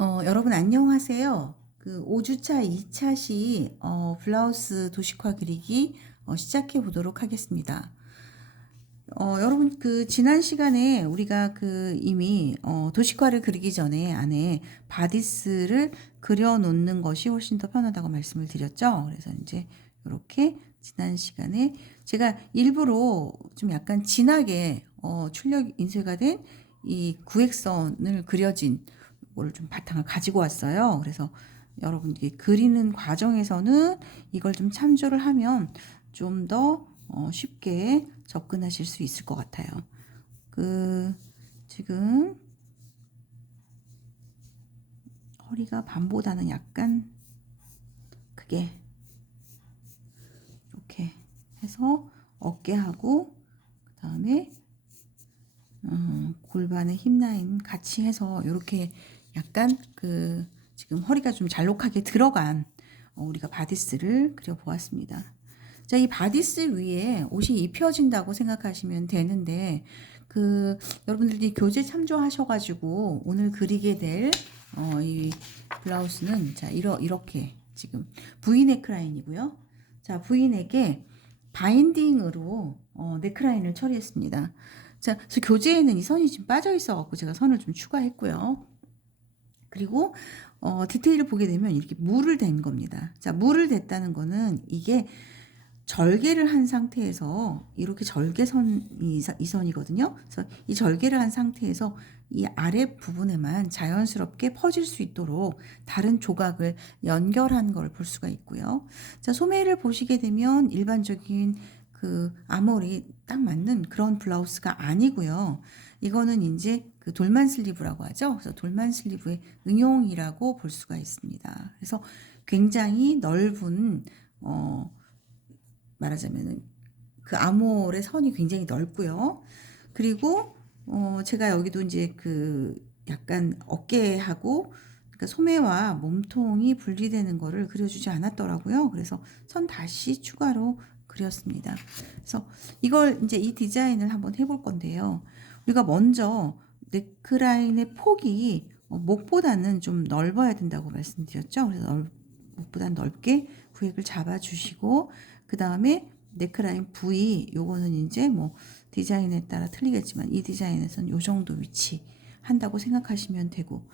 여러분 안녕하세요. 그 5주차 2차시 블라우스 도식화 그리기 시작해 보도록 하겠습니다. 여러분 그 지난 시간에 우리가 그 이미 도식화를 그리기 전에 안에 바디스를 그려 놓는 것이 훨씬 더 편하다고 말씀을 드렸죠. 그래서 이제 이렇게 지난 시간에 제가 일부러 좀 약간 진하게 출력 인쇄가 된 이 구획선을 그려진 이걸 좀 바탕을 가지고 왔어요. 그래서 여러분들이 그리는 과정에서는 이걸 좀 참조를 하면 좀 더 쉽게 접근하실 수 있을 것 같아요. 지금 허리가 반보다는 약간 크게 이렇게 해서 어깨하고 그 다음에 골반의 힙 라인 같이 해서 이렇게 약간 지금 허리가 좀 잘록하게 들어간 우리가 바디스를 그려보았습니다. 자, 이 바디스 위에 옷이 입혀진다고 생각하시면 되는데 여러분들이 교재 참조하셔가지고 오늘 그리게 될 이 블라우스는 자 이렇게 지금 V 넥라인이고요. 자, V넥에 바인딩으로 넥라인을 처리했습니다. 자, 그래서 교재에는 이 선이 지금 빠져 있어갖고 제가 선을 좀 추가했고요. 그리고 디테일을 보게 되면 이렇게 물을 댄 겁니다. 자, 물을 댔다는 거는 이게 절개를 한 상태에서 이렇게 절개선이 이 선이거든요. 그래서 이 절개를 한 상태에서 이 아래 부분에만 자연스럽게 퍼질 수 있도록 다른 조각을 연결한 걸 볼 수가 있고요. 자, 소매를 보시게 되면 일반적인 그 아몰이 딱 맞는 그런 블라우스가 아니고요. 이거는 이제 그 돌만 슬리브라고 하죠. 그래서 돌만 슬리브의 응용이라고 볼 수가 있습니다. 그래서 굉장히 넓은 말하자면은 그 아몰의 선이 굉장히 넓고요. 그리고 제가 여기도 이제 그 약간 어깨하고 그러니까 소매와 몸통이 분리되는 거를 그려주지 않았더라고요. 그래서 선 다시 추가로 그렸습니다. 그래서 이걸 이제 이 디자인을 한번 해볼 건데요. 우리가 먼저 넥라인의 폭이 목보다는 좀 넓어야 된다고 말씀드렸죠. 그래서 목보다 넓게 구획을 잡아주시고 그 다음에 넥라인 부위 요거는 이제 뭐 디자인에 따라 틀리겠지만 이 디자인에서는 요 정도 위치 한다고 생각하시면 되고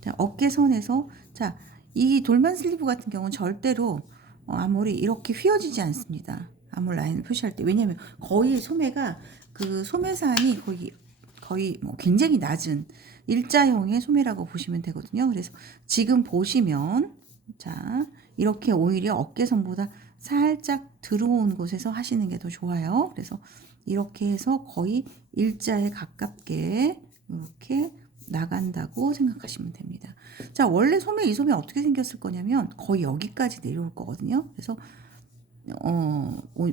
자, 어깨선에서 자, 이 돌만 슬리브 같은 경우는 절대로 아몰이 이렇게 휘어지지 않습니다. 아몰 라인을 표시할 때 왜냐하면 거의 소매가 그 소매산이 거의 뭐 굉장히 낮은 일자형의 소매라고 보시면 되거든요. 그래서 지금 보시면 자 이렇게 오히려 어깨선보다 살짝 들어온 곳에서 하시는 게 더 좋아요. 그래서 이렇게 해서 거의 일자에 가깝게 이렇게 나간다고 생각하시면 됩니다. 자, 원래 이 소매 어떻게 생겼을 거냐면 거의 여기까지 내려올 거거든요. 그래서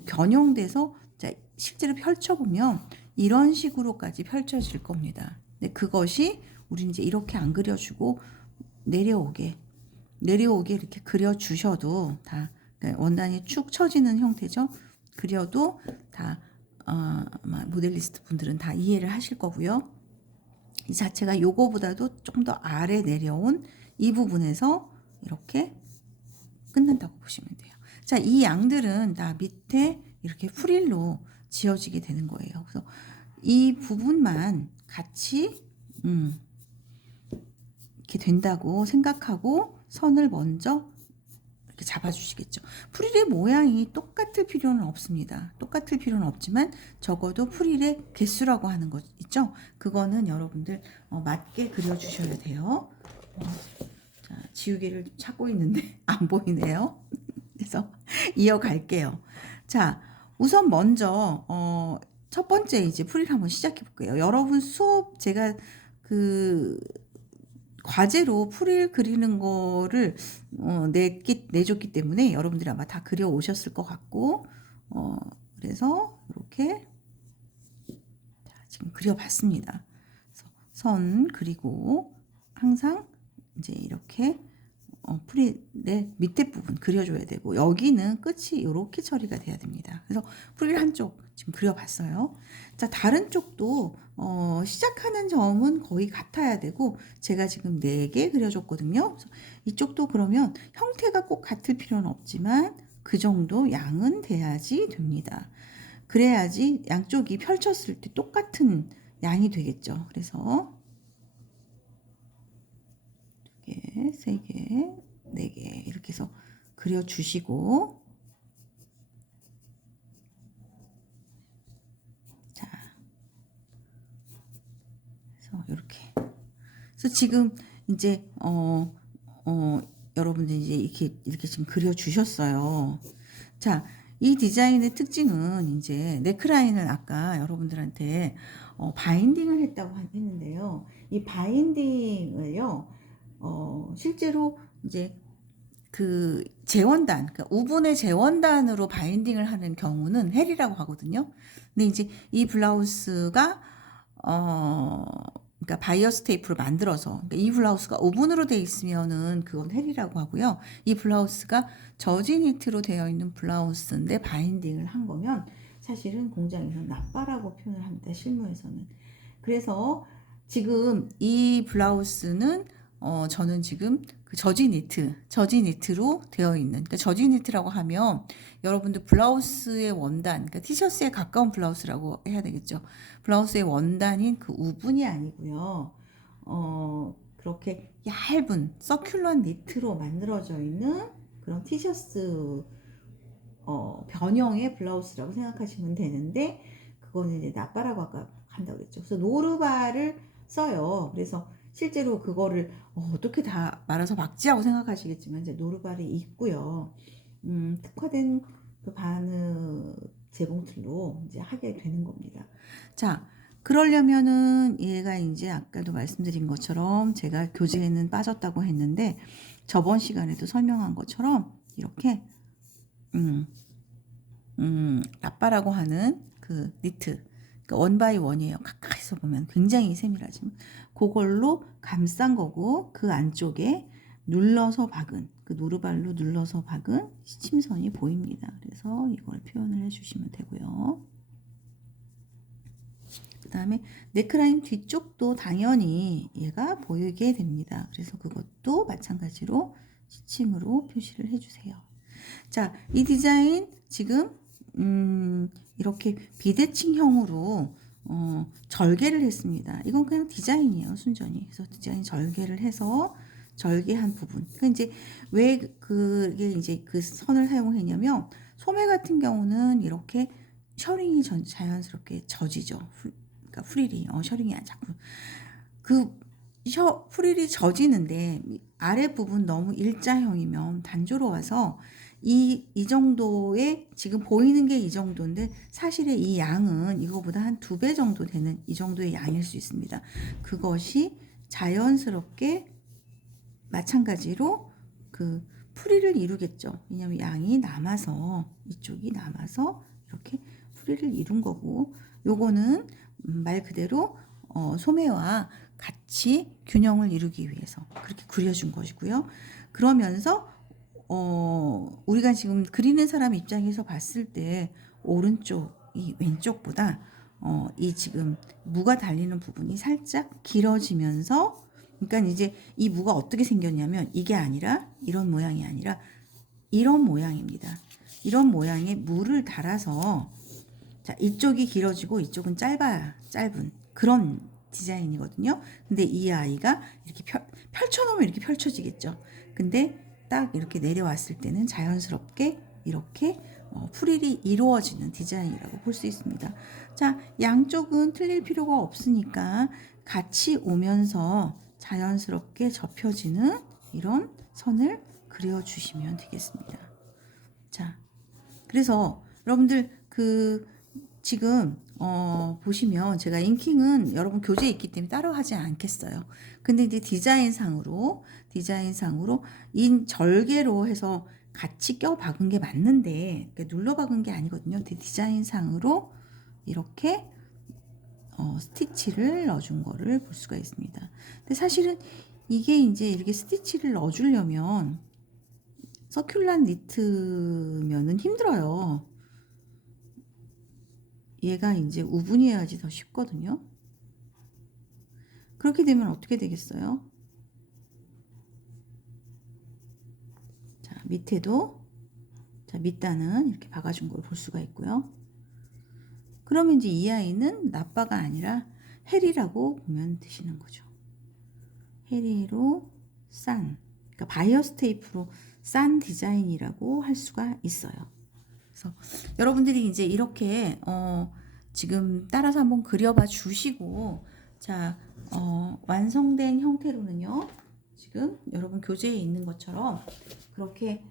변형돼서 자, 실제로 펼쳐보면 이런 식으로까지 펼쳐질 겁니다. 근데 그것이 우리 이제 이렇게 안 그려주고 내려오게 이렇게 그려주셔도 다 원단이 축 처지는 형태죠. 그려도 다 아마 모델리스트 분들은 다 이해를 하실 거고요. 이 자체가 요거보다도 좀 더 아래 내려온 이 부분에서 이렇게 끝난다고 보시면 돼요. 자, 이 양들은 다 밑에 이렇게 프릴로 지어지게 되는 거예요. 그래서 이 부분만 같이 이렇게 된다고 생각하고 선을 먼저 이렇게 잡아주시겠죠. 프릴의 모양이 똑같을 필요는 없습니다. 똑같을 필요는 없지만 적어도 프릴의 개수라고 하는 거 있죠. 그거는 여러분들 맞게 그려주셔야 돼요. 자, 지우개를 찾고 있는데 안 보이네요. 그래서 이어갈게요. 자, 우선 먼저 첫 번째 이제 프릴 한번 시작해 볼게요. 여러분 수업 제가 그 과제로 프릴 그리는 거를 내줬기 때문에 여러분들이 아마 다 그려 오셨을 것 같고 그래서 이렇게 지금 그려봤습니다. 선 그리고 항상 이제 이렇게 프릴의 밑에 부분 그려줘야 되고 여기는 끝이 이렇게 처리가 돼야 됩니다. 그래서 프릴 한쪽 지금 그려봤어요. 자, 다른 쪽도 시작하는 점은 거의 같아야 되고 제가 지금 4개 그려줬거든요. 그래서 이쪽도 그러면 형태가 꼭 같을 필요는 없지만 그 정도 양은 돼야지 됩니다. 그래야지 양쪽이 펼쳤을 때 똑같은 양이 되겠죠. 그래서 2개, 3개, 4개 이렇게 해서 그려주시고 자, 그래서 이렇게 그래서 지금 이제 여러분들 이제 이렇게 지금 그려주셨어요. 자, 이 디자인의 특징은 이제 넥라인을 아까 여러분들한테 바인딩을 했다고 했는데요. 이 바인딩을요, 실제로 이제 그 재원단, 그러니까 우분의 재원단으로 바인딩을 하는 경우는 헬이라고 하거든요. 근데 이제 이 블라우스가 그러니까 바이어스 테이프를 만들어서 그러니까 이 블라우스가 오븐으로 돼 있으면은 그건 헬이라고 하고요. 이 블라우스가 저지 니트로 되어 있는 블라우스인데 바인딩을 한 거면 사실은 공장에서 나빠라고 표현을 합니다. 실무에서는. 그래서 지금 이 블라우스는 저는 지금 그 저지 니트로 되어 있는, 그러니까 저지 니트라고 하면 여러분들 블라우스의 원단, 그러니까 티셔츠에 가까운 블라우스라고 해야 되겠죠. 블라우스의 원단인 그 우분이 아니고요. 그렇게 얇은 서큘러 니트로 만들어져 있는 그런 티셔츠 변형의 블라우스라고 생각하시면 되는데 그거는 이제 나빠라고 아까 한다고 그랬죠. 그래서 노르바를 써요. 그래서 실제로 그거를 어떻게 다 말아서 막지하고 생각하시겠지만 이제 노르바를 있고요. 특화된 그 바느 재봉틀로 이제 하게 되는 겁니다. 자, 그러려면은 얘가 이제 아까도 말씀드린 것처럼 제가 교재에는 빠졌다고 했는데 저번 시간에도 설명한 것처럼 이렇게 라빠라고 하는 그 니트, 그러니까 원바이 원이에요. 가까이서 보면 굉장히 세밀하지만 그걸로 감싼 거고 그 안쪽에 눌러서 박은 그 노르발로 눌러서 박은 시침선이 보입니다. 그래서 이걸 표현을 해주시면 되고요. 그 다음에 넥라인 뒤쪽도 당연히 얘가 보이게 됩니다. 그래서 그것도 마찬가지로 시침으로 표시를 해주세요. 자, 이 디자인 지금 이렇게 비대칭형으로 절개를 했습니다. 이건 그냥 디자인이에요, 순전히. 그래서 디자인 절개를 해서 절개한 부분. 그러니까 이제 왜 그게 이제 그 선을 사용했냐면 소매 같은 경우는 이렇게 셔링이 자연스럽게 젖이죠. 그러니까 프릴이 셔링이 자꾸 그 프릴이 젖이는데 아래 부분 너무 일자형이면 단조로워서 이 정도의 지금 보이는 게 이 정도인데 사실의 이 양은 이거보다 한 2배 정도 되는 이 정도의 양일 수 있습니다. 그것이 자연스럽게 마찬가지로 그 프릴을 이루겠죠. 왜냐하면 양이 남아서 이쪽이 남아서 이렇게 프릴을 이룬 거고 요거는 말 그대로 소매와 같이 균형을 이루기 위해서 그렇게 그려준 것이고요. 그러면서 우리가 지금 그리는 사람 입장에서 봤을 때 오른쪽이 왼쪽보다 이 지금 무가 달리는 부분이 살짝 길어지면서 그러니까 이제 이 무가 어떻게 생겼냐면 이게 아니라 이런 모양이 아니라 이런 모양입니다. 이런 모양의 무를 달아서 자, 이쪽이 길어지고 이쪽은 짧은 그런 디자인이거든요. 근데 이 아이가 이렇게 펼쳐놓으면 이렇게 펼쳐지겠죠. 근데 딱 이렇게 내려왔을 때는 자연스럽게 이렇게 프릴이 이루어지는 디자인이라고 볼 수 있습니다. 자, 양쪽은 틀릴 필요가 없으니까 같이 오면서 자연스럽게 접혀지는 이런 선을 그려주시면 되겠습니다. 자, 그래서 여러분들 그 지금 보시면 제가 인킹은 여러분 교재에 있기 때문에 따로 하지 않겠어요. 근데 이제 디자인상으로 인 절개로 해서 같이 껴 박은 게 맞는데 눌러 박은 게 아니거든요. 디자인상으로 이렇게 스티치를 넣어준 거를 볼 수가 있습니다. 근데 사실은 이게 이제 이렇게 스티치를 넣어주려면 서큘란 니트면은 힘들어요. 얘가 이제 우분이어야지 더 쉽거든요. 그렇게 되면 어떻게 되겠어요? 자, 밑에도 자, 밑단은 이렇게 박아준 걸 볼 수가 있고요. 그러면 이제 이 아이는 나빠가 아니라 해리라고 보면 되시는 거죠. 해리로 싼, 그러니까 바이어스 테이프로 싼 디자인이라고 할 수가 있어요. 그래서 여러분들이 이제 이렇게 지금 따라서 한번 그려봐 주시고, 자, 완성된 형태로는요, 지금 여러분 교재에 있는 것처럼 그렇게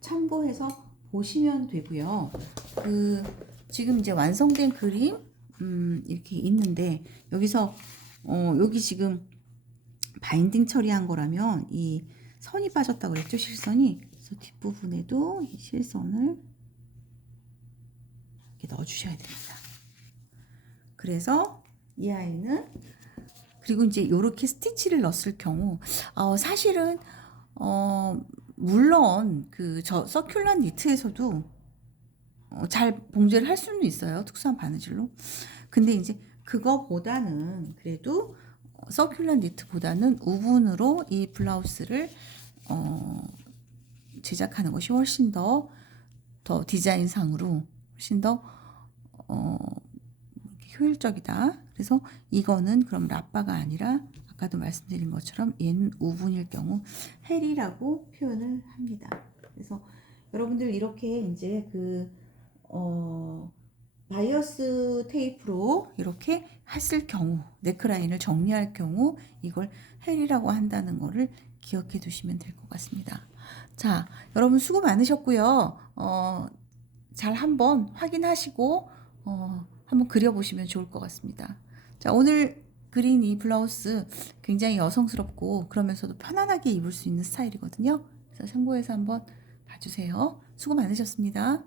참고해서 보시면 되고요. 그 지금 이제 완성된 그림 이렇게 있는데, 여기서 여기 지금 바인딩 처리한 거라면 이 선이 빠졌다고 그랬죠, 실선이. 그래서 뒷부분에도 이 실선을 이렇게 넣어 주셔야 됩니다. 그래서 이 아이는, 그리고 이제 이렇게 스티치를 넣었을 경우 사실은 물론 그 저 서큘런 니트에서도 잘 봉제를 할 수는 있어요, 특수한 바느질로. 근데 이제 그거보다는 그래도 서큘런 니트보다는 우분으로 이 블라우스를 제작하는 것이 훨씬 더 디자인상으로 훨씬 더 효율적이다. 그래서 이거는 그럼 라빠가 아니라 아까도 말씀드린 것처럼 얘는 우분일 경우 헬이라고 표현을 합니다. 그래서 여러분들 이렇게 이제 그 바이어스 테이프로 이렇게 했을 경우, 넥라인을 정리할 경우 이걸 헬이라고 한다는 거를 기억해 두시면 될 것 같습니다. 자, 여러분 수고 많으셨고요. 잘 한번 확인하시고 한번 그려보시면 좋을 것 같습니다. 자, 오늘 그린 이 블라우스 굉장히 여성스럽고 그러면서도 편안하게 입을 수 있는 스타일이거든요. 그래서 참고해서 한번 봐주세요. 수고 많으셨습니다.